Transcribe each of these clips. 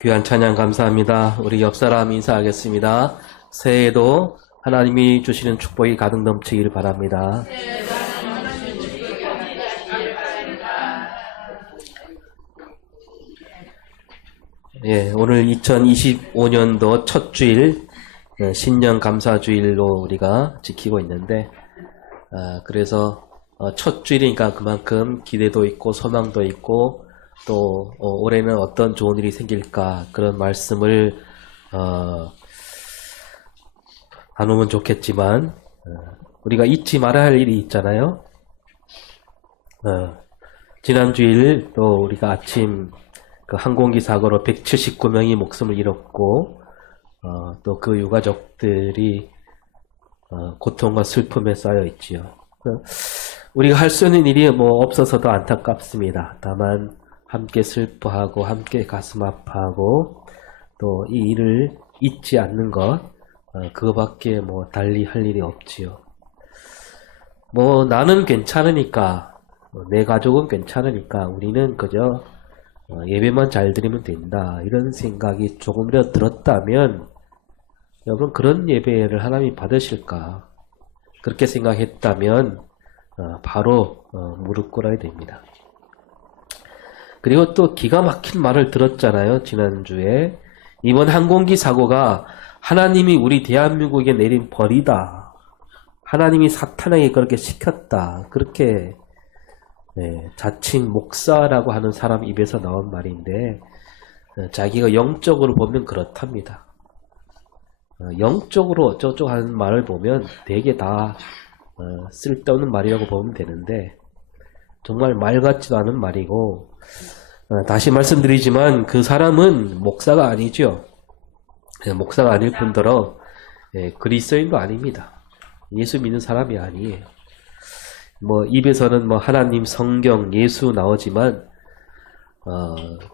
귀한 찬양 감사합니다. 우리 옆사람 인사하겠습니다. 새해에도 하나님이 주시는 축복이 가득 넘치길 바랍니다. 예, 오늘 2025년도 첫 주일, 신년 감사주일로 우리가 지키고 있는데, 그래서 첫 주일이니까 그만큼 기대도 있고 소망도 있고 또 올해는 어떤 좋은 일이 생길까 그런 말씀을 나누면 좋겠지만 우리가 잊지 말아야 할 일이 있잖아요. 지난 주일 또 우리가 아침 그 항공기 사고로 179명이 목숨을 잃었고 또 그 유가족들이 고통과 슬픔에 쌓여 있지요. 우리가 할 수 있는 일이 뭐 없어서도 안타깝습니다. 다만 함께 슬퍼하고 함께 가슴 아파하고 또 이 일을 잊지 않는 것, 그거밖에 뭐 달리 할 일이 없지요. 뭐 나는 괜찮으니까, 내 가족은 괜찮으니까 우리는 그저 예배만 잘 드리면 된다, 이런 생각이 조금이라도 들었다면 여러분, 그런 예배를 하나님이 받으실까? 그렇게 생각했다면 바로 무릎 꿇어야 됩니다. 그리고 또 기가 막힌 말을 들었잖아요. 지난주에 이번 항공기 사고가 하나님이 우리 대한민국에 내린 벌이다, 하나님이 사탄에게 그렇게 시켰다, 그렇게 자칭 목사라고 하는 사람 입에서 나온 말인데 자기가 영적으로 보면 그렇답니다. 영적으로 어쩌고저쩌고 하는 말을 보면 되게 다 쓸데없는 말이라고 보면 되는데 정말 말 같지도 않은 말이고, 다시 말씀드리지만 그 사람은 목사가 아니죠. 목사가 아닐 뿐더러 그리스도인도 아닙니다. 예수 믿는 사람이 아니에요. 뭐 입에서는 뭐 하나님, 성경, 예수 나오지만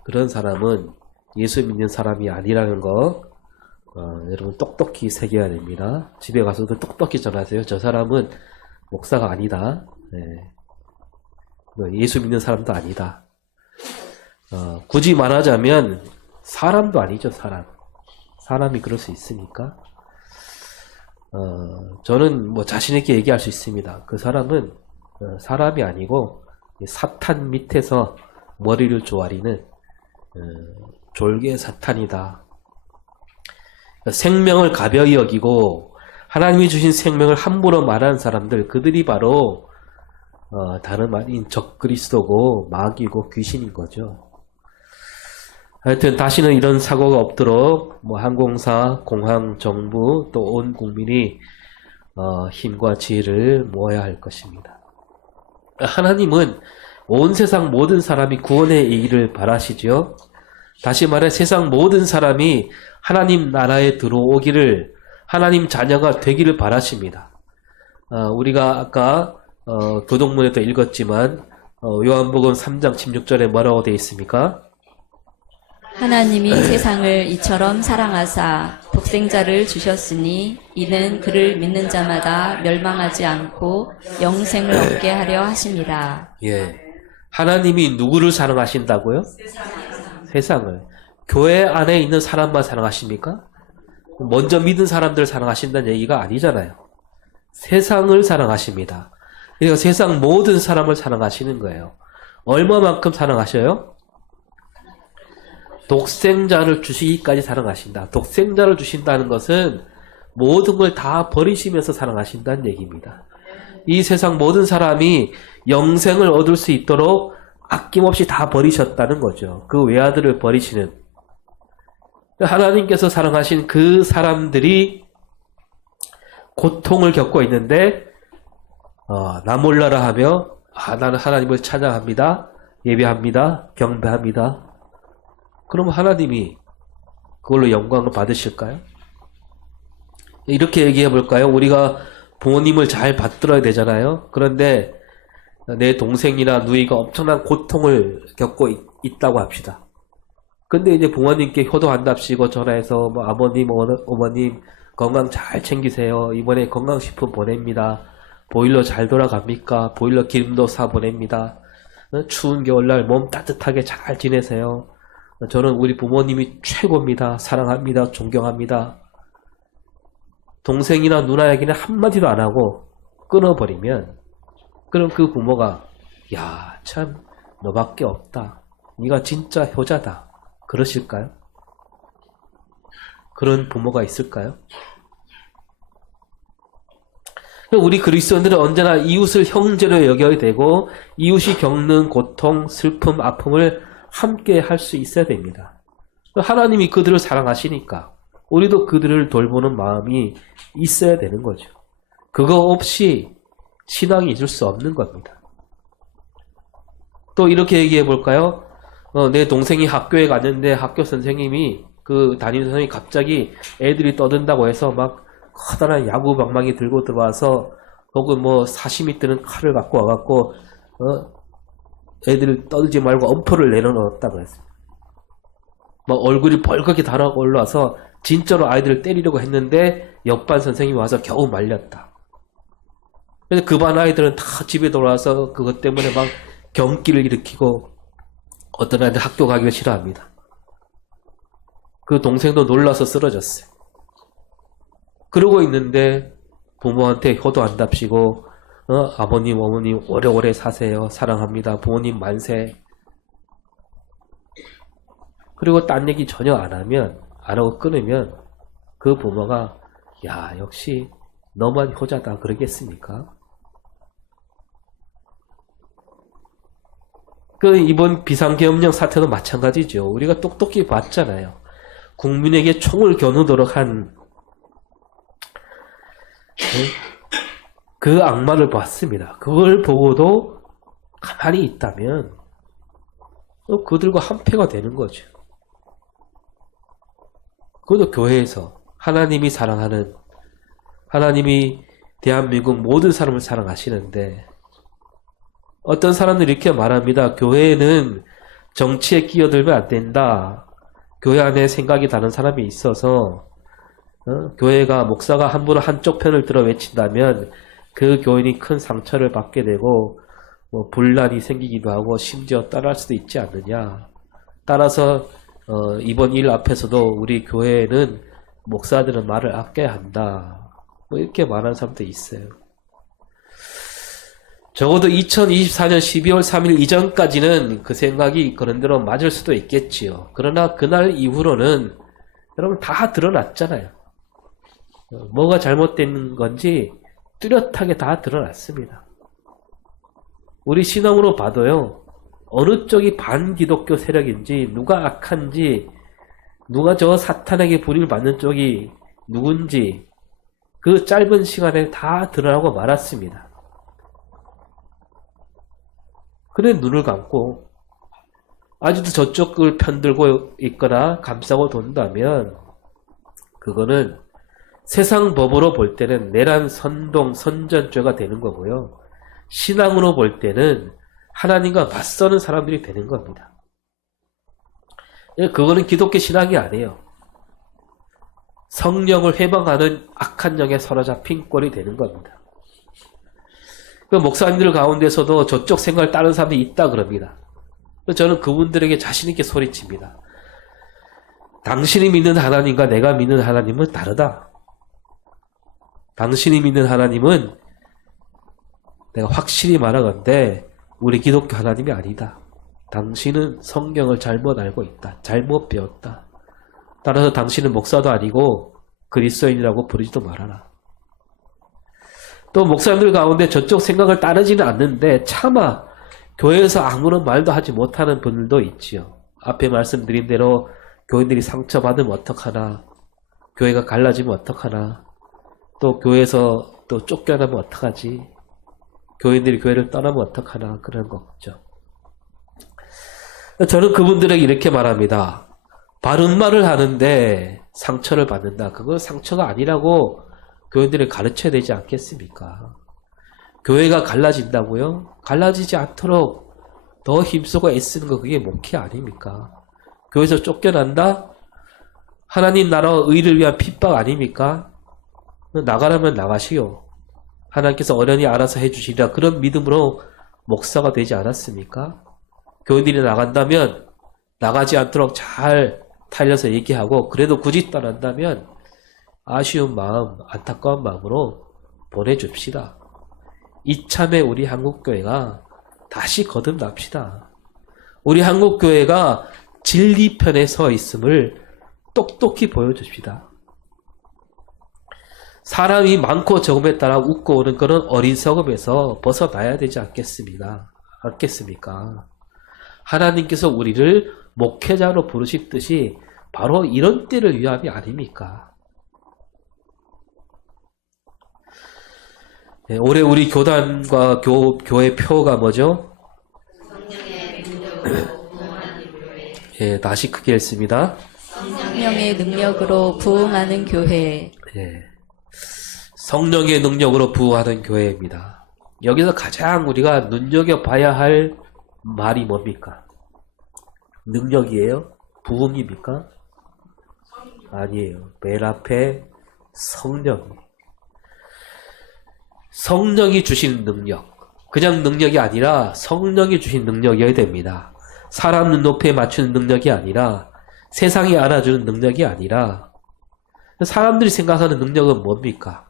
그런 사람은 예수 믿는 사람이 아니라는 거 여러분 똑똑히 새겨야 됩니다. 집에 가서도 똑똑히 전하세요. 저 사람은 목사가 아니다. 예수 믿는 사람도 아니다. 굳이 말하자면 사람도 아니죠. 사람이 그럴 수 있으니까 저는 뭐 자신 있게 얘기할 수 있습니다. 그 사람은 사람이 아니고 사탄 밑에서 머리를 조아리는 졸개 사탄이다. 생명을 가벼이 여기고 하나님이 주신 생명을 함부로 말하는 사람들, 그들이 바로 다른 말인 적그리스도고 마귀고 귀신인 거죠. 하여튼 다시는 이런 사고가 없도록 뭐 항공사, 공항, 정부 또 온 국민이 힘과 지혜를 모아야 할 것입니다. 하나님은 온 세상 모든 사람이 구원의 일을 바라시죠. 다시 말해 세상 모든 사람이 하나님 나라에 들어오기를, 하나님 자녀가 되기를 바라십니다. 우리가 아까 교동문에도 읽었지만 요한복음 3장 16절에 뭐라고 되어 있습니까? 하나님이 세상을 이처럼 사랑하사 독생자를 주셨으니 이는 그를 믿는 자마다 멸망하지 않고 영생을 얻게 하려 하십니다. 예, 하나님이 누구를 사랑하신다고요? 세상을. 교회 안에 있는 사람만 사랑하십니까? 먼저 믿은 사람들 사랑하신다는 얘기가 아니잖아요. 세상을 사랑하십니다. 그러니까 세상 모든 사람을 사랑하시는 거예요. 얼마만큼 사랑하셔요? 독생자를 주시기까지 사랑하신다. 독생자를 주신다는 것은 모든 걸 다 버리시면서 사랑하신다는 얘기입니다. 이 세상 모든 사람이 영생을 얻을 수 있도록 아낌없이 다 버리셨다는 거죠. 그 외아들을 버리시는, 하나님께서 사랑하신 그 사람들이 고통을 겪고 있는데 나 몰라라 하며 나는 하나님을 찬양합니다, 예배합니다, 경배합니다. 그럼 하나님이 그걸로 영광을 받으실까요? 이렇게 얘기해 볼까요? 우리가 부모님을 잘 받들어야 되잖아요. 그런데 내 동생이나 누이가 엄청난 고통을 겪고 있다고 합시다. 근데 이제 부모님께 효도한답시고 전화해서 뭐 아버님, 어머님 건강 잘 챙기세요, 이번에 건강식품 보냅니다, 보일러 잘 돌아갑니까, 보일러 기름도 사 보냅니다, 추운 겨울날 몸 따뜻하게 잘 지내세요, 저는 우리 부모님이 최고입니다. 사랑합니다. 존경합니다. 동생이나 누나에게는 한마디도 안 하고 끊어버리면 그럼 그 부모가 야, 참 너밖에 없다. 네가 진짜 효자다. 그러실까요? 그런 부모가 있을까요? 우리 그리스도인들은 언제나 이웃을 형제로 여겨야 되고 이웃이 겪는 고통, 슬픔, 아픔을 함께 할 수 있어야 됩니다. 하나님이 그들을 사랑하시니까 우리도 그들을 돌보는 마음이 있어야 되는 거죠. 그거 없이 신앙이 있을 수 없는 겁니다. 또 이렇게 얘기해 볼까요? 내 동생이 학교에 갔는데 학교 선생님이 그 담임 선생님이 갑자기 애들이 떠든다고 해서 막 커다란 야구 방망이 들고 들어와서 혹은 뭐 사시미 뜨는 칼을 갖고 와갖고 애들을 떠들지 말고 엄포를 내려놓았다 그랬어요. 막 얼굴이 벌겋게 달아 올라와서 진짜로 아이들을 때리려고 했는데 옆반 선생님이 와서 겨우 말렸다. 그래서 그 반 아이들은 다 집에 돌아와서 그것 때문에 막 경기를 일으키고 어떤 아이들 학교 가기가 싫어합니다. 그 동생도 놀라서 쓰러졌어요. 그러고 있는데 부모한테 효도 안 답시고 아버님 어머님 오래오래 사세요. 사랑합니다. 부모님 만세. 그리고 딴 얘기 전혀 안 하고 끊으면 그 부모가 야 역시 너만 효자다 그러겠습니까? 그 이번 비상계엄령 사태도 마찬가지죠. 우리가 똑똑히 봤잖아요. 국민에게 총을 겨누도록 한 그 악마를 봤습니다. 그걸 보고도 가만히 있다면 그들과 한패가 되는 거죠. 그것도 교회에서 하나님이 사랑하는 하나님이 대한민국 모든 사람을 사랑하시는데 어떤 사람들이 이렇게 말합니다. 교회에는 정치에 끼어들면 안 된다. 교회 안에 생각이 다른 사람이 있어서 교회가 목사가 함부로 한쪽 편을 들어 외친다면 그 교인이 큰 상처를 받게 되고 뭐 분란이 생기기도 하고 심지어 떠날 수도 있지 않느냐. 따라서 이번 일 앞에서도 우리 교회에는 목사들은 말을 아껴야 한다. 뭐 이렇게 말하는 사람도 있어요. 적어도 2024년 12월 3일 이전까지는 그 생각이 그런대로 맞을 수도 있겠지요. 그러나 그날 이후로는 여러분 다 드러났잖아요. 뭐가 잘못된 건지 뚜렷하게 다 드러났습니다. 우리 신앙으로 봐도요. 어느 쪽이 반기독교 세력인지 누가 악한지 누가 저 사탄에게 불의를 받는 쪽이 누군지 그 짧은 시간에 다 드러나고 말았습니다. 그래 눈을 감고 아직도 저쪽을 편들고 있거나 감싸고 돈다면 그거는 세상 법으로 볼 때는 내란 선동 선전죄가 되는 거고요. 신앙으로 볼 때는 하나님과 맞서는 사람들이 되는 겁니다. 그거는 기독교 신앙이 아니에요. 성령을 회방하는 악한 영에 사로잡힌 꼴이 되는 겁니다. 그 목사님들 가운데서도 저쪽 생각을 따르는 사람들이 있다 그럽니다. 저는 그분들에게 자신있게 소리칩니다. 당신이 믿는 하나님과 내가 믿는 하나님은 다르다. 당신이 믿는 하나님은 내가 확실히 말하건대 우리 기독교 하나님이 아니다. 당신은 성경을 잘못 알고 있다. 잘못 배웠다. 따라서 당신은 목사도 아니고 그리스도인이라고 부르지도 말아라. 또 목사님들 가운데 저쪽 생각을 따르지는 않는데 차마 교회에서 아무런 말도 하지 못하는 분들도 있지요. 앞에 말씀드린 대로 교인들이 상처받으면 어떡하나, 교회가 갈라지면 어떡하나, 또 교회에서 또 쫓겨나면 어떡하지, 교인들이 교회를 떠나면 어떡하나, 그런 거죠. 저는 그분들에게 이렇게 말합니다. 바른 말을 하는데 상처를 받는다. 그건 상처가 아니라고 교인들을 가르쳐야 되지 않겠습니까? 교회가 갈라진다고요? 갈라지지 않도록 더 힘쓰고 애쓰는 거 그게 목회 아닙니까? 교회에서 쫓겨난다? 하나님 나라와 의를 위한 핍박 아닙니까? 나가라면 나가시오. 하나님께서 어련히 알아서 해주시리라. 그런 믿음으로 목사가 되지 않았습니까? 교인들이 나간다면 나가지 않도록 잘 타일러서 얘기하고 그래도 굳이 떠난다면 아쉬운 마음, 안타까운 마음으로 보내줍시다. 이참에 우리 한국교회가 다시 거듭납시다. 우리 한국교회가 진리편에 서 있음을 똑똑히 보여줍시다. 사람이 많고 적음에 따라 웃고 오는 그런 어리석음에서 벗어나야 되지 않겠습니까? 하나님께서 우리를 목회자로 부르셨듯이 바로 이런 때를 위함이 아닙니까? 네, 올해 우리 교단과 교회 표가 뭐죠? 예, 다시 크게 읽습니다. 성령의 능력으로 부흥하는 교회. 예, 성령의 능력으로 부흥하는 교회입니다. 여기서 가장 우리가 눈여겨봐야 할 말이 뭡니까? 능력이에요? 부흥입니까? 아니에요. 맨 앞에 성령이 주신 능력. 그냥 능력이 아니라 성령이 주신 능력이어야 됩니다. 사람 눈높이에 맞추는 능력이 아니라 세상이 알아주는 능력이 아니라 사람들이 생각하는 능력은 뭡니까?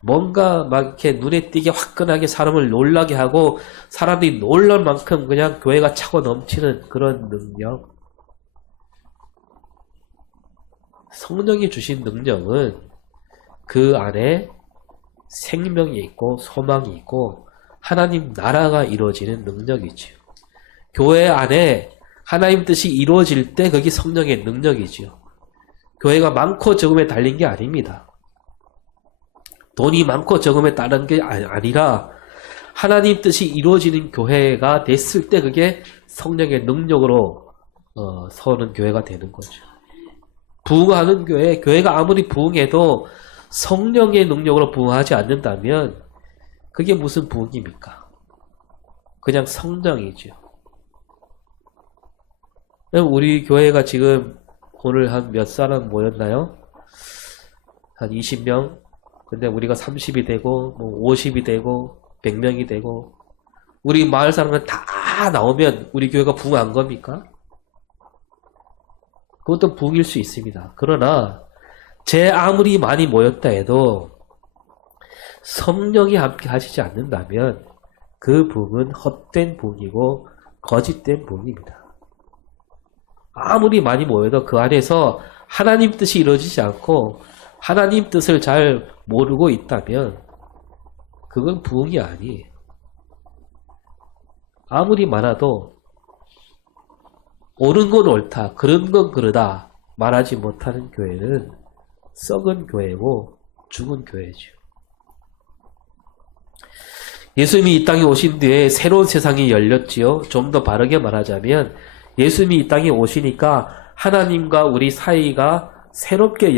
뭔가 막 이렇게 눈에 띄게 화끈하게 사람을 놀라게 하고 사람들이 놀랄 만큼 그냥 교회가 차고 넘치는 그런 능력. 성령이 주신 능력은 그 안에 생명이 있고 소망이 있고 하나님 나라가 이루어지는 능력이지요. 교회 안에 하나님 뜻이 이루어질 때 그게 성령의 능력이지요. 교회가 많고 적음에 달린 게 아닙니다. 돈이 많고 적음에 따른 게 아니라 하나님 뜻이 이루어지는 교회가 됐을 때 그게 성령의 능력으로 서는 교회가 되는 거죠. 부흥하는 교회가 아무리 부흥해도 성령의 능력으로 부흥하지 않는다면 그게 무슨 부흥입니까? 그냥 성장이죠. 우리 교회가 지금 오늘 한 몇 사람 모였나요? 한 20명? 근데 우리가 30이 되고 50이 되고 100명이 되고 우리 마을 사람은 다 나오면 우리 교회가 부흥한 겁니까? 그것도 부흥일 수 있습니다. 그러나 제 아무리 많이 모였다 해도 성령이 함께 하시지 않는다면 그 부흥은 헛된 부흥이고 거짓된 부흥입니다. 아무리 많이 모여도 그 안에서 하나님 뜻이 이루어지지 않고 하나님 뜻을 잘 모르고 있다면 그건 부흥이 아니에요. 아무리 많아도 옳은 건 옳다, 그런 건 그러다 말하지 못하는 교회는 썩은 교회고 죽은 교회죠. 예수님이 이 땅에 오신 뒤에 새로운 세상이 열렸지요. 좀 더 바르게 말하자면 예수님이 이 땅에 오시니까 하나님과 우리 사이가 새롭게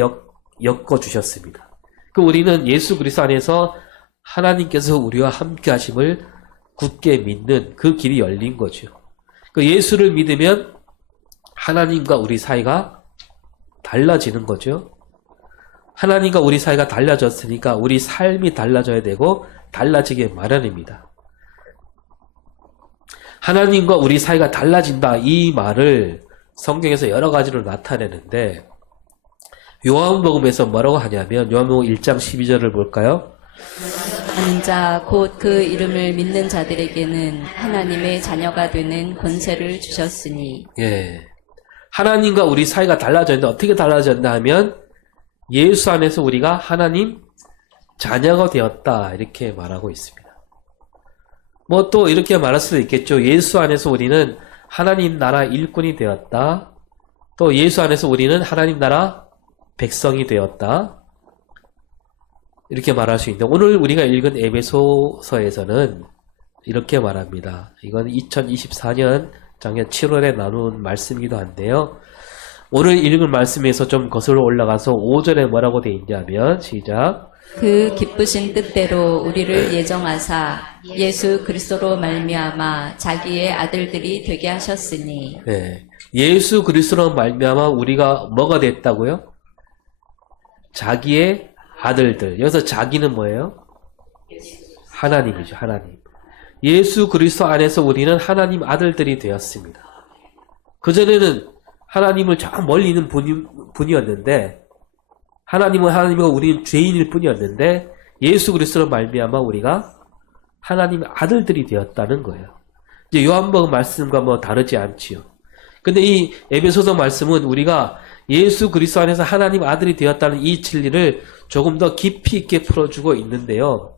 엮어주셨습니다. 우리는 예수 그리스도 안에서 하나님께서 우리와 함께 하심을 굳게 믿는 그 길이 열린 거죠. 예수를 믿으면 하나님과 우리 사이가 달라지는 거죠. 하나님과 우리 사이가 달라졌으니까 우리 삶이 달라져야 되고 달라지게 마련입니다. 하나님과 우리 사이가 달라진다 이 말을 성경에서 여러 가지로 나타내는데 요한복음에서 뭐라고 하냐면 요한복음 1장 12절을 볼까요? 하는 자 곧 그 이름을 믿는 자들에게는 하나님의 자녀가 되는 권세를 주셨으니. 예, 하나님과 우리 사이가 달라졌는데 어떻게 달라졌나 하면 예수 안에서 우리가 하나님 자녀가 되었다 이렇게 말하고 있습니다. 뭐 또 이렇게 말할 수도 있겠죠. 예수 안에서 우리는 하나님 나라 일꾼이 되었다. 또 예수 안에서 우리는 하나님 나라 백성이 되었다. 이렇게 말할 수 있는데 오늘 우리가 읽은 에베소서에서는 이렇게 말합니다. 이건 2024년 작년 7월에 나눈 말씀이기도 한데요. 오늘 읽은 말씀에서 좀 거슬러 올라가서 5절에 뭐라고 되어 있냐면 시작. 그 기쁘신 뜻대로 우리를 예정하사 예수 그리스도로 말미암아 자기의 아들들이 되게 하셨으니. 네, 예수 그리스도로 말미암아 우리가 뭐가 됐다고요? 자기의 아들들. 여기서 자기는 뭐예요? 하나님이죠. 하나님. 예수 그리스도 안에서 우리는 하나님 아들들이 되었습니다. 그전에는 하나님을 저 멀리 있는 분이었는데, 하나님은 하나님이고 우리는 죄인일 뿐이었는데, 예수 그리스도로 말미암아 우리가 하나님의 아들들이 되었다는 거예요. 이제 요한복음 말씀과 뭐 다르지 않지요. 근데 이 에베소서 말씀은 우리가 예수 그리스도 안에서 하나님 아들이 되었다는 이 진리를 조금 더 깊이 있게 풀어주고 있는데요.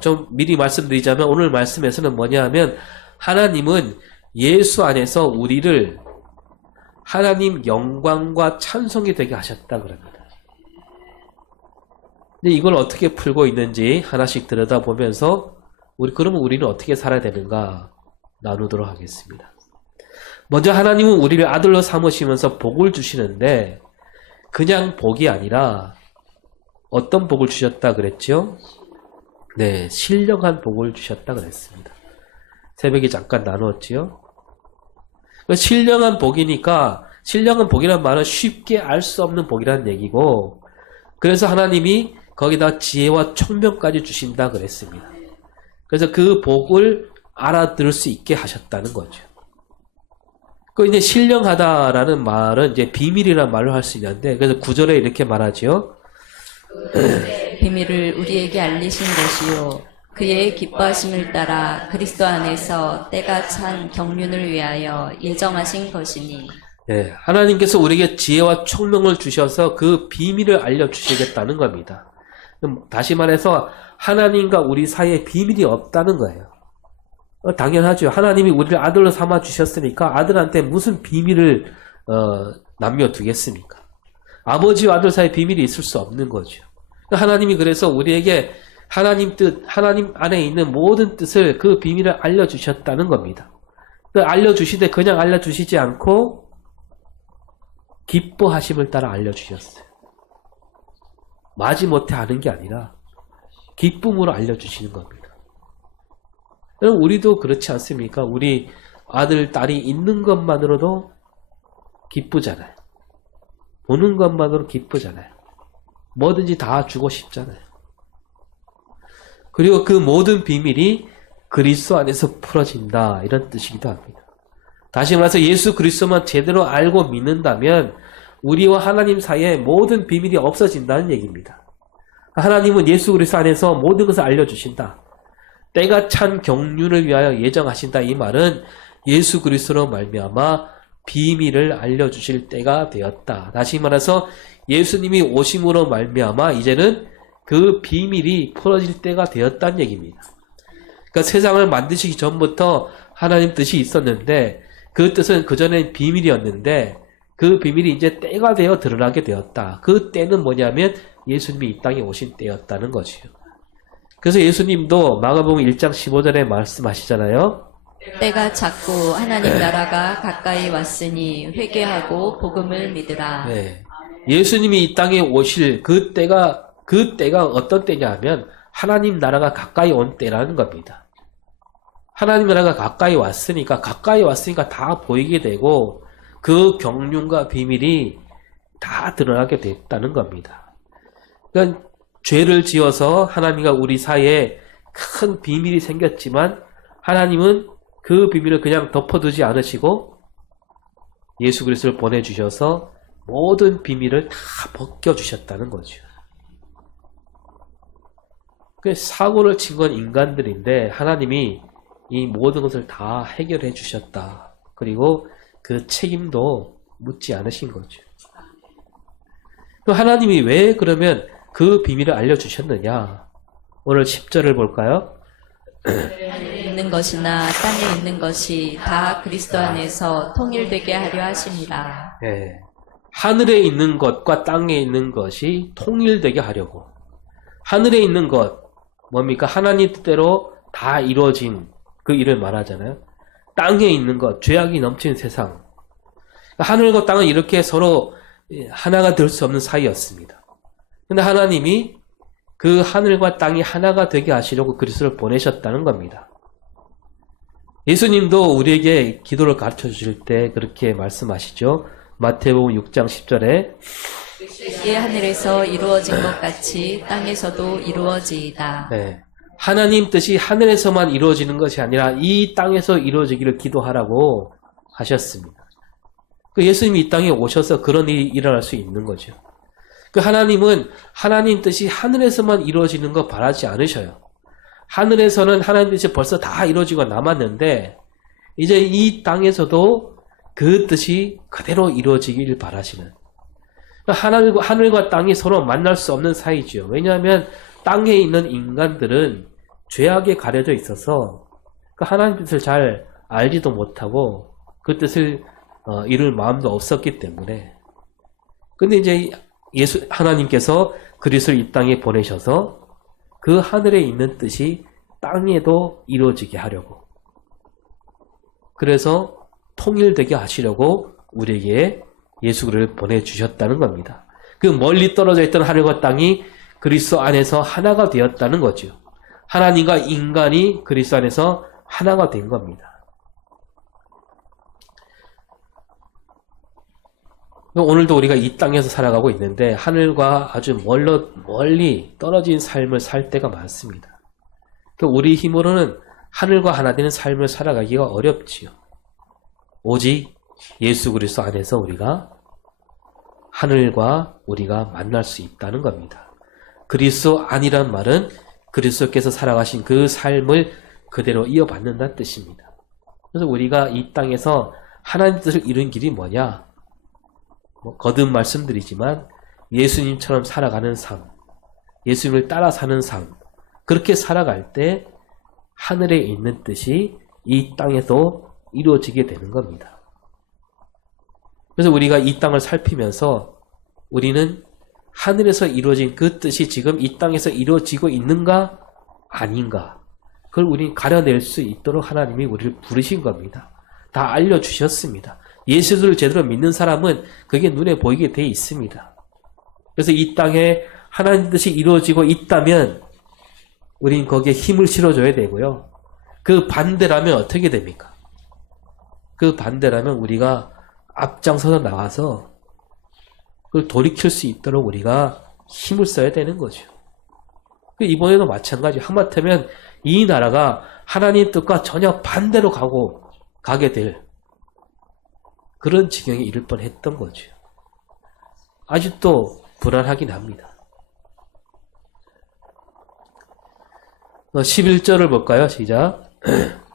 좀 미리 말씀드리자면 오늘 말씀에서는 뭐냐 하면 하나님은 예수 안에서 우리를 하나님 영광과 찬송이 되게 하셨다 그럽니다. 근데 이걸 어떻게 풀고 있는지 하나씩 들여다보면서 그러면 우리는 어떻게 살아야 되는가 나누도록 하겠습니다. 먼저 하나님은 우리를 아들로 삼으시면서 복을 주시는데 그냥 복이 아니라 어떤 복을 주셨다 그랬죠? 네, 신령한 복을 주셨다 그랬습니다. 새벽에 잠깐 나누었지요? 신령한 복이니까 신령한 복이란 말은 쉽게 알 수 없는 복이라는 얘기고 그래서 하나님이 거기다 지혜와 총명까지 주신다 그랬습니다. 그래서 그 복을 알아들을 수 있게 하셨다는 거죠. 그 이제 신령하다라는 말은 이제 비밀이라는 말로 할 수 있는데 그래서 9절에 이렇게 말하지요. 비밀을 우리에게 알리신 것이요 그의 기뻐하심을 따라 그리스도 안에서 때가 찬 경륜을 위하여 예정하신 것이니. 네, 하나님께서 우리에게 지혜와 총명을 주셔서 그 비밀을 알려주시겠다는 겁니다. 다시 말해서 하나님과 우리 사이에 비밀이 없다는 거예요. 당연하죠. 하나님이 우리를 아들로 삼아 주셨으니까 아들한테 무슨 비밀을 남겨두겠습니까? 아버지와 아들 사이에 비밀이 있을 수 없는 거죠. 하나님이 그래서 우리에게 하나님 뜻, 하나님 안에 있는 모든 뜻을 그 비밀을 알려주셨다는 겁니다. 알려주시되 그냥 알려주시지 않고 기뻐하심을 따라 알려주셨어요. 마지못해 아는 게 아니라 기쁨으로 알려주시는 겁니다. 그럼 우리도 그렇지 않습니까? 우리 아들, 딸이 있는 것만으로도 기쁘잖아요. 보는 것만으로 기쁘잖아요. 뭐든지 다 주고 싶잖아요. 그리고 그 모든 비밀이 그리스도 안에서 풀어진다 이런 뜻이기도 합니다. 다시 말해서 예수 그리스도만 제대로 알고 믿는다면 우리와 하나님 사이에 모든 비밀이 없어진다는 얘기입니다. 하나님은 예수 그리스도 안에서 모든 것을 알려주신다. 때가 찬 경륜을 위하여 예정하신다. 이 말은 예수 그리스도로 말미암아 비밀을 알려주실 때가 되었다. 다시 말해서 예수님이 오심으로 말미암아 이제는 그 비밀이 풀어질 때가 되었다는 얘기입니다. 그러니까 세상을 만드시기 전부터 하나님 뜻이 있었는데 그 뜻은 그전엔 비밀이었는데 그 비밀이 이제 때가 되어 드러나게 되었다. 그 때는 뭐냐면 예수님이 이 땅에 오신 때였다는 거지요. 그래서 예수님도 마가복음 1장 15절에 말씀하시잖아요. 때가 찼고 하나님 나라가 가까이 왔으니 회개하고 복음을 믿으라. 네. 예수님이 이 땅에 오실 그 때가 어떤 때냐 하면 하나님 나라가 가까이 온 때라는 겁니다. 하나님 나라가 가까이 왔으니까 다 보이게 되고 그 경륜과 비밀이 다 드러나게 됐다는 겁니다. 그러니까 죄를 지어서 하나님과 우리 사이에 큰 비밀이 생겼지만 하나님은 그 비밀을 그냥 덮어두지 않으시고 예수 그리스도를 보내주셔서 모든 비밀을 다 벗겨주셨다는 거죠. 사고를 친 건 인간들인데 하나님이 이 모든 것을 다 해결해 주셨다. 그리고 그 책임도 묻지 않으신 거죠. 하나님이 왜 그러면 그 비밀을 알려주셨느냐? 오늘 10절을 볼까요? 있는 것이나 땅에 있는 것이 다 그리스도 안에서 통일되게 하려 하심이라. 네. 하늘에 있는 것과 땅에 있는 것이 통일되게 하려고. 하늘에 있는 것, 뭡니까? 하나님 뜻대로 다 이루어진 그 일을 말하잖아요. 땅에 있는 것, 죄악이 넘치는 세상. 하늘과 땅은 이렇게 서로 하나가 될 수 없는 사이였습니다. 근데 하나님이 그 하늘과 땅이 하나가 되게 하시려고 그리스도를 보내셨다는 겁니다. 예수님도 우리에게 기도를 가르쳐 주실 때 그렇게 말씀하시죠. 마태복음 6장 10절에 이 하늘에서 이루어진 것 같이 땅에서도 이루어지이다. 네. 하나님 뜻이 하늘에서만 이루어지는 것이 아니라 이 땅에서 이루어지기를 기도하라고 하셨습니다. 그 예수님이 이 땅에 오셔서 그런 일이 일어날 수 있는 거죠. 그 하나님은 하나님 뜻이 하늘에서만 이루어지는 거 바라지 않으셔요. 하늘에서는 하나님 뜻이 벌써 다 이루어지고 남았는데 이제 이 땅에서도 그 뜻이 그대로 이루어지길 바라시는, 하늘과 땅이 서로 만날 수 없는 사이죠. 왜냐하면 땅에 있는 인간들은 죄악에 가려져 있어서 그 하나님 뜻을 잘 알지도 못하고 그 뜻을 이룰 마음도 없었기 때문에. 근데 이제 하나님께서 그리스도를 이 땅에 보내셔서 그 하늘에 있는 뜻이 땅에도 이루어지게 하려고, 그래서 통일되게 하시려고 우리에게 예수 그리스도를 보내주셨다는 겁니다. 그 멀리 떨어져 있던 하늘과 땅이 그리스도 안에서 하나가 되었다는 거죠. 하나님과 인간이 그리스도 안에서 하나가 된 겁니다. 오늘도 우리가 이 땅에서 살아가고 있는데 하늘과 아주 멀리 떨어진 삶을 살 때가 많습니다. 우리 힘으로는 하늘과 하나 되는 삶을 살아가기가 어렵지요. 오직 예수 그리스도 안에서 우리가 하늘과 우리가 만날 수 있다는 겁니다. 그리스도 안이란 말은 그리스도께서 살아가신 그 삶을 그대로 이어받는다는 뜻입니다. 그래서 우리가 이 땅에서 하나님 뜻을 이룬 길이 뭐냐? 거듭 말씀드리지만 예수님처럼 살아가는 삶, 예수님을 따라 사는 삶, 그렇게 살아갈 때 하늘에 있는 뜻이 이 땅에서 이루어지게 되는 겁니다. 그래서 우리가 이 땅을 살피면서 우리는 하늘에서 이루어진 그 뜻이 지금 이 땅에서 이루어지고 있는가 아닌가, 그걸 우리는 가려낼 수 있도록 하나님이 우리를 부르신 겁니다. 다 알려주셨습니다. 예수를 제대로 믿는 사람은 그게 눈에 보이게 돼 있습니다. 그래서 이 땅에 하나님 뜻이 이루어지고 있다면 우린 거기에 힘을 실어줘야 되고요. 그 반대라면 어떻게 됩니까? 그 반대라면 우리가 앞장서서 나와서 그걸 돌이킬 수 있도록 우리가 힘을 써야 되는 거죠. 이번에도 마찬가지. 하마터면 이 나라가 하나님 뜻과 전혀 반대로 가게 될 그런 지경에 이를 뻔했던 거죠. 아직도 불안하긴 합니다. 11절을 볼까요? 시작.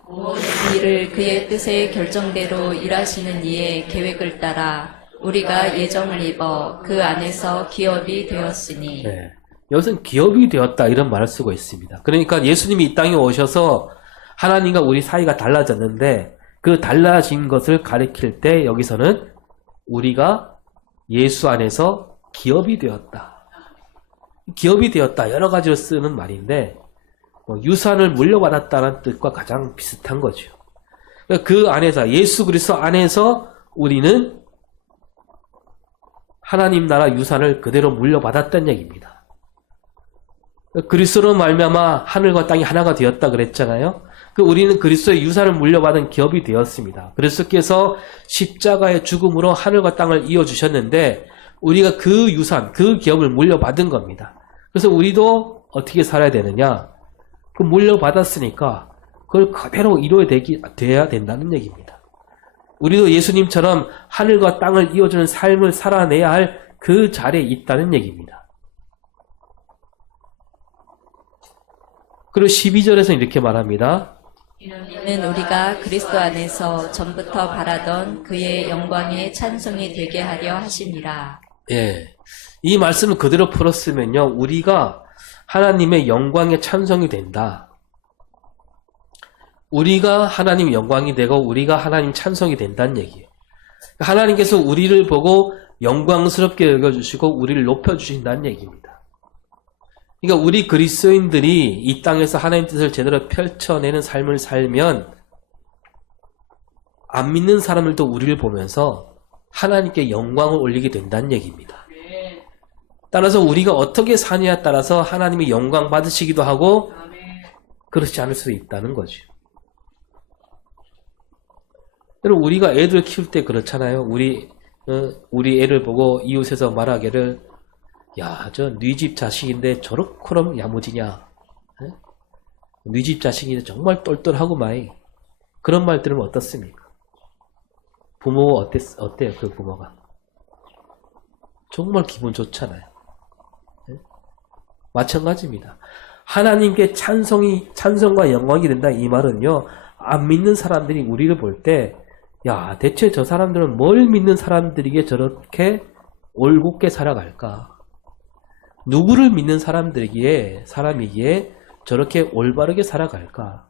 모든 일을 그의 뜻의 결정대로 일하시는 이의 계획을 따라 우리가 예정을 입어 그 안에서 기업이 되었으니. 네. 여기서는 기업이 되었다 이런 말을 쓰고 있습니다. 그러니까 예수님이 이 땅에 오셔서 하나님과 우리 사이가 달라졌는데 그 달라진 것을 가리킬 때 여기서는 우리가 예수 안에서 기업이 되었다. 기업이 되었다. 여러 가지로 쓰는 말인데 유산을 물려받았다는 뜻과 가장 비슷한 거죠. 그 안에서 예수 그리스도 안에서 우리는 하나님 나라 유산을 그대로 물려받았다는 얘기입니다. 그리스도로 말미암아 하늘과 땅이 하나가 되었다 그랬잖아요. 우리는 그리스도의 유산을 물려받은 기업이 되었습니다. 그리스도께서 십자가의 죽음으로 하늘과 땅을 이어주셨는데 우리가 그 유산, 그 기업을 물려받은 겁니다. 그래서 우리도 어떻게 살아야 되느냐? 그 물려받았으니까 그걸 그대로 돼야 된다는 얘기입니다. 우리도 예수님처럼 하늘과 땅을 이어주는 삶을 살아내야 할 그 자리에 있다는 얘기입니다. 그리고 12절에서 이렇게 말합니다. 이는 우리가 그리스도 안에서 전부터 바라던 그의 영광의 찬송이 되게 하려 하심이라. 예, 이 말씀을 그대로 풀었으면요, 우리가 하나님의 영광의 찬송이 된다. 우리가 하나님 영광이 되고 우리가 하나님 찬송이 된다는 얘기예요. 하나님께서 우리를 보고 영광스럽게 여겨주시고 우리를 높여주신다는 얘기입니다. 그러니까 우리 그리스도인들이 이 땅에서 하나님 뜻을 제대로 펼쳐내는 삶을 살면 안 믿는 사람들도 우리를 보면서 하나님께 영광을 올리게 된다는 얘기입니다. 따라서 우리가 어떻게 사느냐에 따라서 하나님이 영광 받으시기도 하고 그렇지 않을 수도 있다는 거죠. 여러분, 우리가 애들 키울 때 그렇잖아요. 우리 애를 보고 이웃에서 말하기를, 야, 저 네 집 자식인데 저렇게럼 야무지냐? 네 집 자식인데 정말 똘똘하고 마이. 그런 말 들으면 어떻습니까? 부모 어때요? 그 부모가 정말 기분 좋잖아요. 네? 마찬가지입니다. 하나님께 찬송과 영광이 된다 이 말은요, 안 믿는 사람들이 우리를 볼 때, 야, 대체 저 사람들은 뭘 믿는 사람들이기에 저렇게 올곧게 살아갈까? 누구를 믿는 사람이기에 저렇게 올바르게 살아갈까?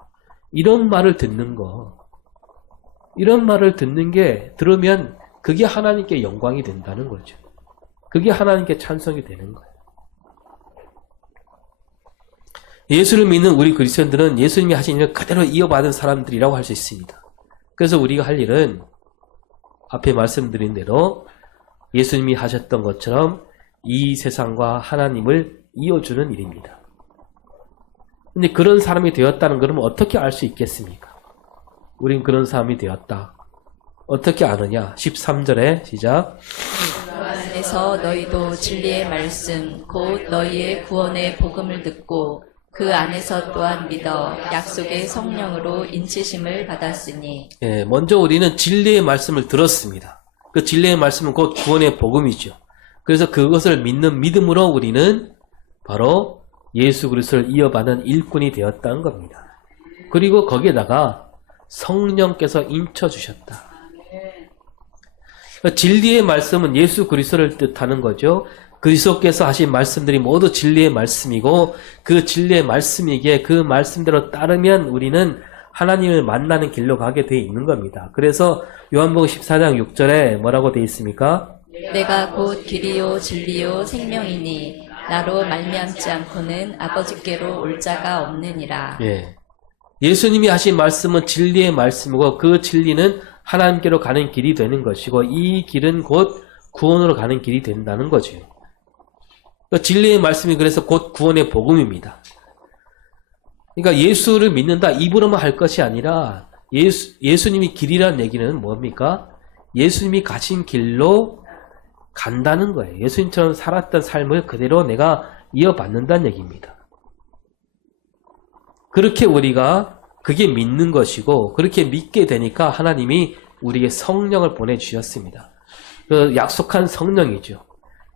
이런 말을 듣는 게 들으면 그게 하나님께 영광이 된다는 거죠. 그게 하나님께 찬송이 되는 거예요. 예수를 믿는 우리 그리스도인들은 예수님이 하신 일을 그대로 이어받은 사람들이라고 할 수 있습니다. 그래서 우리가 할 일은 앞에 말씀드린 대로 예수님이 하셨던 것처럼 이 세상과 하나님을 이어주는 일입니다. 근데 그런 사람이 되었다는 것은 어떻게 알 수 있겠습니까? 우린 그런 사람이 되었다. 어떻게 아느냐? 13절에 시작. 그 안에서 너희도 진리의 말씀 곧 너희의 구원의 복음을 듣고 그 안에서 또한 믿어 약속의 성령으로 인치심을 받았으니. 예, 먼저 우리는 진리의 말씀을 들었습니다. 그 진리의 말씀은 곧 구원의 복음이죠. 그래서 그것을 믿는 믿음으로 우리는 바로 예수 그리스도를 이어받는 일꾼이 되었다는 겁니다. 그리고 거기에다가 성령께서 인쳐주셨다. 진리의 말씀은 예수 그리스도를 뜻하는 거죠. 그리스도께서 하신 말씀들이 모두 진리의 말씀이고 그 진리의 말씀이기에 그 말씀대로 따르면 우리는 하나님을 만나는 길로 가게 되어 있는 겁니다. 그래서 요한복음 14장 6절에 뭐라고 되어 있습니까? 내가 곧 길이요 진리요 생명이니 나로 말미암지 않고는 아버지께로 올 자가 없느니라. 예. 예수님이 하신 말씀은 진리의 말씀이고 그 진리는 하나님께로 가는 길이 되는 것이고 이 길은 곧 구원으로 가는 길이 된다는 거죠. 진리의 말씀이 그래서 곧 구원의 복음입니다. 그러니까 예수를 믿는다 입으로만 할 것이 아니라 예수님이 길이라는 얘기는 뭡니까? 예수님이 가신 길로 간다는 거예요. 예수님처럼 살았던 삶을 그대로 내가 이어받는다는 얘기입니다. 그렇게 우리가 그게 믿는 것이고 그렇게 믿게 되니까 하나님이 우리에게 성령을 보내주셨습니다. 그 약속한 성령이죠.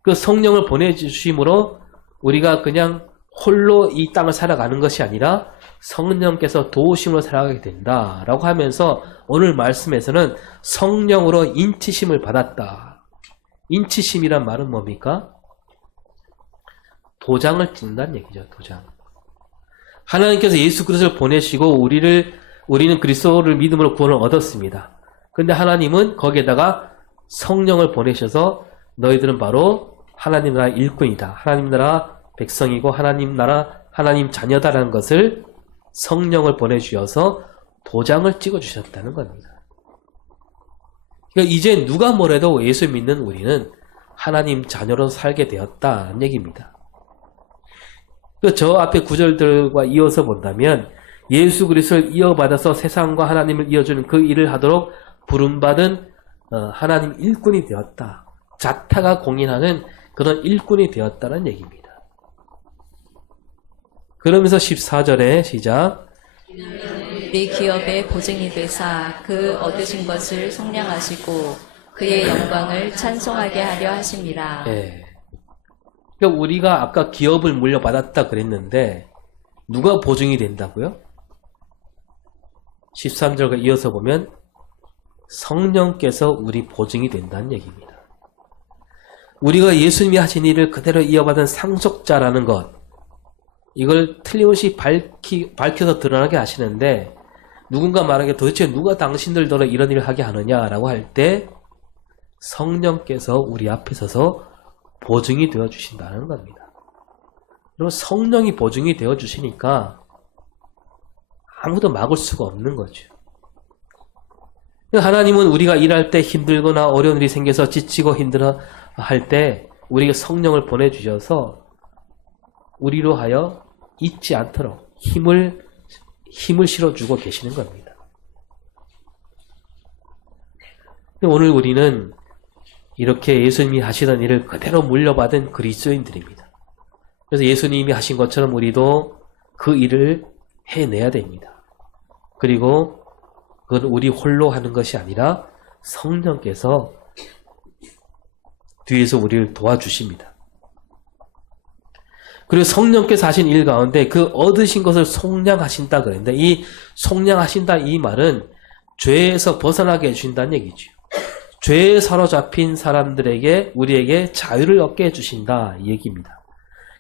그 성령을 보내주심으로 우리가 그냥 홀로 이 땅을 살아가는 것이 아니라 성령께서 도우심으로 살아가게 된다라고 하면서 오늘 말씀에서는 성령으로 인치심을 받았다. 인치심이란 말은 뭡니까? 도장을 찍는다는 얘기죠. 도장. 하나님께서 예수 그리스도를 보내시고 우리는 그리스도를 믿음으로 구원을 얻었습니다. 그런데 하나님은 거기에다가 성령을 보내셔서 너희들은 바로 하나님 나라 일꾼이다. 하나님 나라 백성이고 하나님 나라 하나님 자녀다라는 것을 성령을 보내주셔서 도장을 찍어주셨다는 겁니다. 그러니까 이제 누가 뭐래도 예수 믿는 우리는 하나님 자녀로 살게 되었다는 얘기입니다. 저 앞에 구절들과 이어서 본다면 예수 그리스도를 이어받아서 세상과 하나님을 이어주는 그 일을 하도록 부름받은 하나님 일꾼이 되었다. 자타가 공인하는 그런 일꾼이 되었다는 얘기입니다. 그러면서 14절에 시작. 네 기업의 보증이 되사 그 얻으신 것을 속량하시고 그의 영광을 찬송하게 하려 하심이라. 예. 그러니까 우리가 아까 기업을 물려받았다 그랬는데 누가 보증이 된다고요? 13절과 이어서 보면 성령께서 우리 보증이 된다는 얘기입니다. 우리가 예수님이 하신 일을 그대로 이어받은 상속자라는 것, 이걸 틀림없이 밝혀서 드러나게 하시는데 누군가 말하기에 도대체 누가 당신들더러 이런 일을 하게 하느냐라고 할 때 성령께서 우리 앞에 서서 보증이 되어주신다는 겁니다. 그리고 성령이 보증이 되어주시니까 아무도 막을 수가 없는 거죠. 하나님은 우리가 일할 때 힘들거나 어려운 일이 생겨서 지치고 힘들어 할 때 우리에게 성령을 보내주셔서 우리로 하여 잊지 않도록 힘을 실어주고 계시는 겁니다. 오늘 우리는 이렇게 예수님이 하시던 일을 그대로 물려받은 그리스도인들입니다. 그래서 예수님이 하신 것처럼 우리도 그 일을 해내야 됩니다. 그리고 그건 우리 홀로 하는 것이 아니라 성령께서 뒤에서 우리를 도와주십니다. 그리고 성령께서 하신 일 가운데 그 얻으신 것을 속량하신다 그랬는데, 이 속량하신다 이 말은 죄에서 벗어나게 해주신다는 얘기죠. 죄에 사로잡힌 사람들에게, 우리에게 자유를 얻게 해주신다 이 얘기입니다.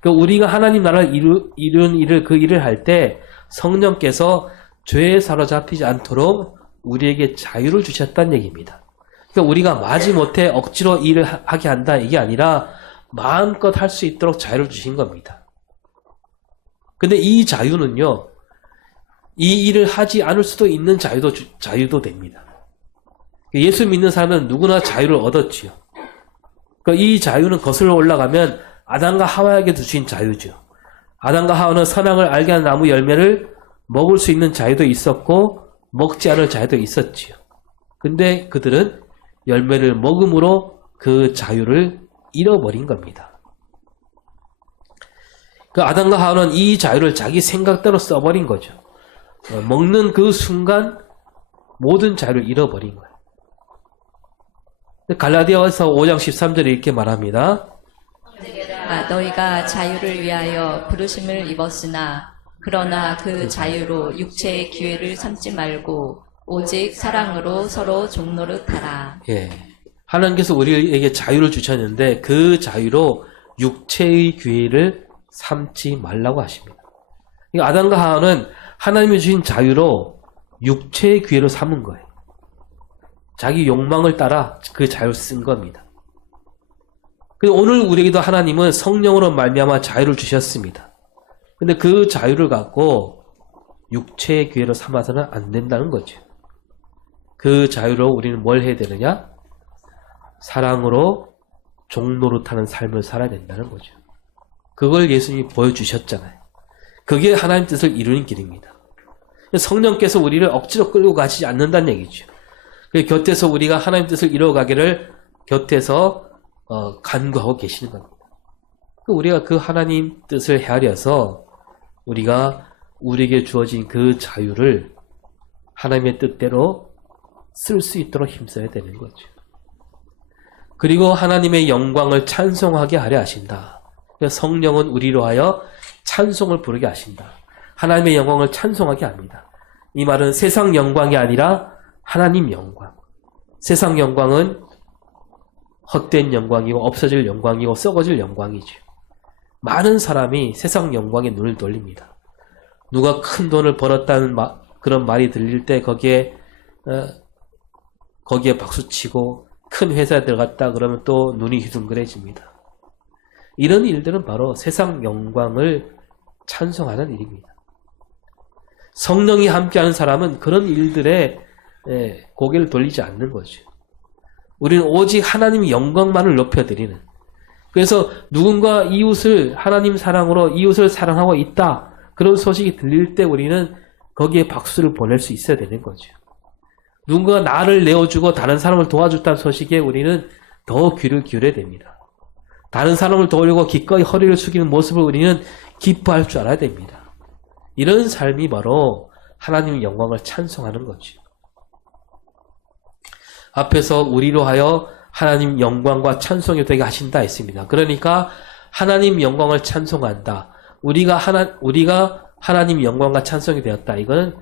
우리가 하나님 나라를 이룬 일을, 그 일을 할 때 성령께서 죄에 사로잡히지 않도록 우리에게 자유를 주셨다는 얘기입니다. 그러니까 우리가 마지못해 억지로 일을 하게 한다 이게 아니라 마음껏 할 수 있도록 자유를 주신 겁니다. 근데 이 자유는요, 이 일을 하지 않을 수도 있는 자유도 됩니다. 예수 믿는 사람은 누구나 자유를 얻었지요. 그러니까 이 자유는 거슬러 올라가면 아담과 하와에게 주신 자유죠. 아담과 하와는 선악을 알게 하는 나무 열매를 먹을 수 있는 자유도 있었고 먹지 않을 자유도 있었지요. 근데 그들은 열매를 먹음으로 그 자유를 잃어버린 겁니다. 그 아담과 하와는 이 자유를 자기 생각대로 써버린 거죠. 먹는 그 순간 모든 자유를 잃어버린 거예요. 갈라디아서 5장 13절에 이렇게 말합니다. 너희가 자유를 위하여 부르심을 입었으나 그러나 그 자유로 육체의 기회를 삼지 말고 오직 사랑으로 서로 종노릇하라. 예, 하나님께서 우리에게 자유를 주셨는데 그 자유로 육체의 기회를 삼지 말라고 하십니다. 그러니까 아담과 하와는 하나님이 주신 자유로 육체의 기회를 삼은 거예요. 자기 욕망을 따라 그 자유를 쓴 겁니다. 그리고 오늘 우리에게도 하나님은 성령으로 말미암아 자유를 주셨습니다. 근데 그 자유를 갖고 육체의 기회로 삼아서는 안 된다는 거죠. 그 자유로 우리는 뭘 해야 되느냐? 사랑으로 종노릇하는 삶을 살아야 된다는 거죠. 그걸 예수님이 보여주셨잖아요. 그게 하나님 뜻을 이루는 길입니다. 성령께서 우리를 억지로 끌고 가시지 않는다는 얘기죠. 그 곁에서 우리가 하나님 뜻을 이루어가기를 곁에서 간구하고 계시는 겁니다. 우리가 그 하나님 뜻을 헤아려서 우리가 우리에게 주어진 그 자유를 하나님의 뜻대로 쓸 수 있도록 힘써야 되는 거죠. 그리고 하나님의 영광을 찬송하게 하려 하신다. 성령은 우리로 하여 찬송을 부르게 하신다. 하나님의 영광을 찬송하게 합니다. 이 말은 세상 영광이 아니라 하나님 영광. 세상 영광은 헛된 영광이고 없어질 영광이고 썩어질 영광이죠. 많은 사람이 세상 영광에 눈을 돌립니다. 누가 큰 돈을 벌었다는 그런 말이 들릴 때 거기에 박수치고 큰 회사에 들어갔다 그러면 또 눈이 휘둥그레집니다. 이런 일들은 바로 세상 영광을 찬송하는 일입니다. 성령이 함께하는 사람은 그런 일들에 고개를 돌리지 않는 거죠. 우리는 오직 하나님의 영광만을 높여드리는, 그래서 누군가 이웃을 하나님 사랑으로 이웃을 사랑하고 있다 그런 소식이 들릴 때 우리는 거기에 박수를 보낼 수 있어야 되는 거죠. 누군가 나를 내어주고 다른 사람을 도와줬다는 소식에 우리는 더 귀를 기울여야 됩니다. 다른 사람을 도우려고 기꺼이 허리를 숙이는 모습을 우리는 기뻐할 줄 알아야 됩니다. 이런 삶이 바로 하나님의 영광을 찬송하는 거죠. 앞에서 우리로 하여 하나님 영광과 찬송이 되게 하신다 했습니다. 그러니까 하나님 영광을 찬송한다. 우리가 하나님 영광과 찬송이 되었다. 이거는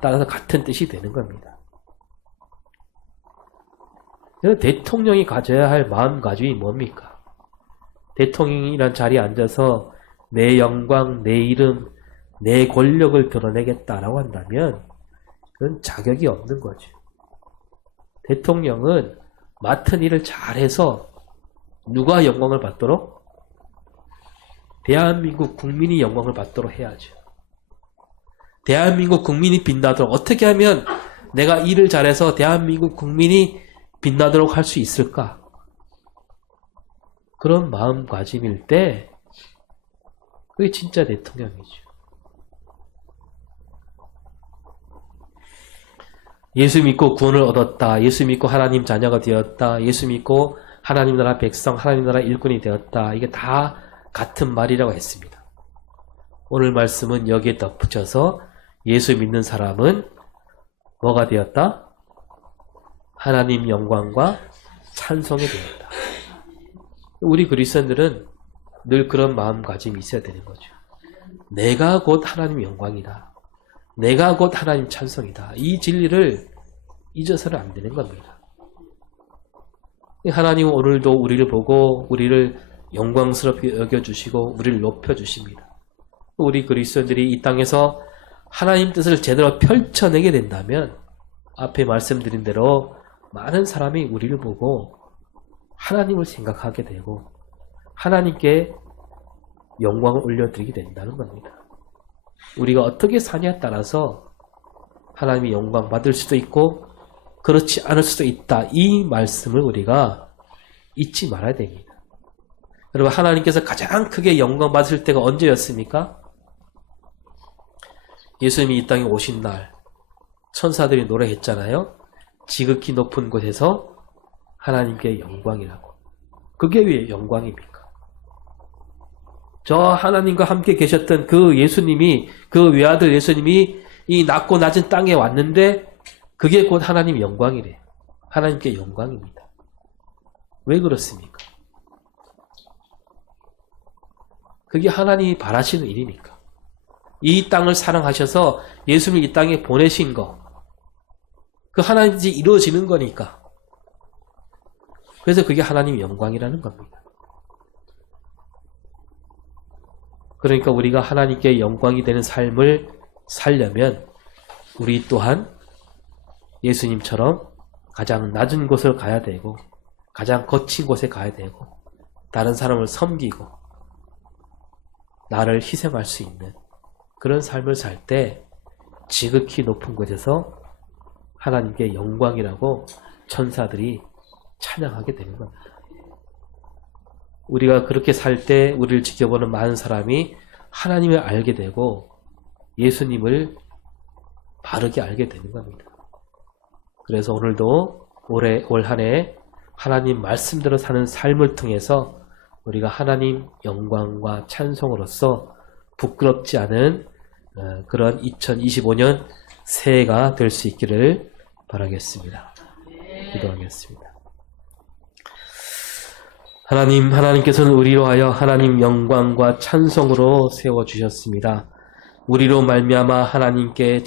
따라서 같은 뜻이 되는 겁니다. 대통령이 가져야 할 마음가짐이 뭡니까? 대통령이란 자리에 앉아서 내 영광, 내 이름, 내 권력을 드러내겠다라고 한다면 그건 자격이 없는 거죠. 대통령은 맡은 일을 잘해서 누가 영광을 받도록? 대한민국 국민이 영광을 받도록 해야죠. 대한민국 국민이 빛나도록 어떻게 하면 내가 일을 잘해서 대한민국 국민이 빛나도록 할 수 있을까? 그런 마음가짐일 때 그게 진짜 대통령이죠. 예수 믿고 구원을 얻었다. 예수 믿고 하나님 자녀가 되었다. 예수 믿고 하나님 나라 백성, 하나님 나라 일꾼이 되었다. 이게 다 같은 말이라고 했습니다. 오늘 말씀은 여기에 덧붙여서 예수 믿는 사람은 뭐가 되었다? 하나님 영광과 찬송이 됩니다. 우리 그리스도인들은 늘 그런 마음가짐이 있어야 되는 거죠. 내가 곧 하나님 영광이다. 내가 곧 하나님 찬송이다. 이 진리를 잊어서는 안 되는 겁니다. 하나님은 오늘도 우리를 보고 우리를 영광스럽게 여겨주시고 우리를 높여주십니다. 우리 그리스도인들이 이 땅에서 하나님 뜻을 제대로 펼쳐내게 된다면 앞에 말씀드린 대로 많은 사람이 우리를 보고 하나님을 생각하게 되고 하나님께 영광을 올려드리게 된다는 겁니다. 우리가 어떻게 사냐에 따라서 하나님이 영광 받을 수도 있고 그렇지 않을 수도 있다. 이 말씀을 우리가 잊지 말아야 됩니다. 여러분, 하나님께서 가장 크게 영광 받으실 때가 언제였습니까? 예수님이 이 땅에 오신 날 천사들이 노래했잖아요. 지극히 높은 곳에서 하나님께 영광이라고. 그게 왜 영광입니까? 저 하나님과 함께 계셨던 그 예수님이, 그 외아들 예수님이 이 낮고 낮은 땅에 왔는데 그게 곧 하나님 영광이래요. 하나님께 영광입니다. 왜 그렇습니까? 그게 하나님이 바라시는 일이니까. 이 땅을 사랑하셔서 예수님을 이 땅에 보내신 거, 그 하나님 뜻이 이루어지는 거니까. 그래서 그게 하나님 영광이라는 겁니다. 그러니까 우리가 하나님께 영광이 되는 삶을 살려면 우리 또한 예수님처럼 가장 낮은 곳을 가야 되고 가장 거친 곳에 가야 되고 다른 사람을 섬기고 나를 희생할 수 있는 그런 삶을 살 때 지극히 높은 곳에서 하나님께 영광이라고 천사들이 찬양하게 되는 겁니다. 우리가 그렇게 살 때 우리를 지켜보는 많은 사람이 하나님을 알게 되고 예수님을 바르게 알게 되는 겁니다. 그래서 오늘도 올 한 해 하나님 말씀대로 사는 삶을 통해서 우리가 하나님 영광과 찬송으로서 부끄럽지 않은 그런 2025년 새해가 될 수 있기를 바라겠습니다. 기도하겠습니다. 하나님께서는 우리로 하여 하나님 영광과 찬송으로 세워주셨습니다. 우리로 말미암아 하나님께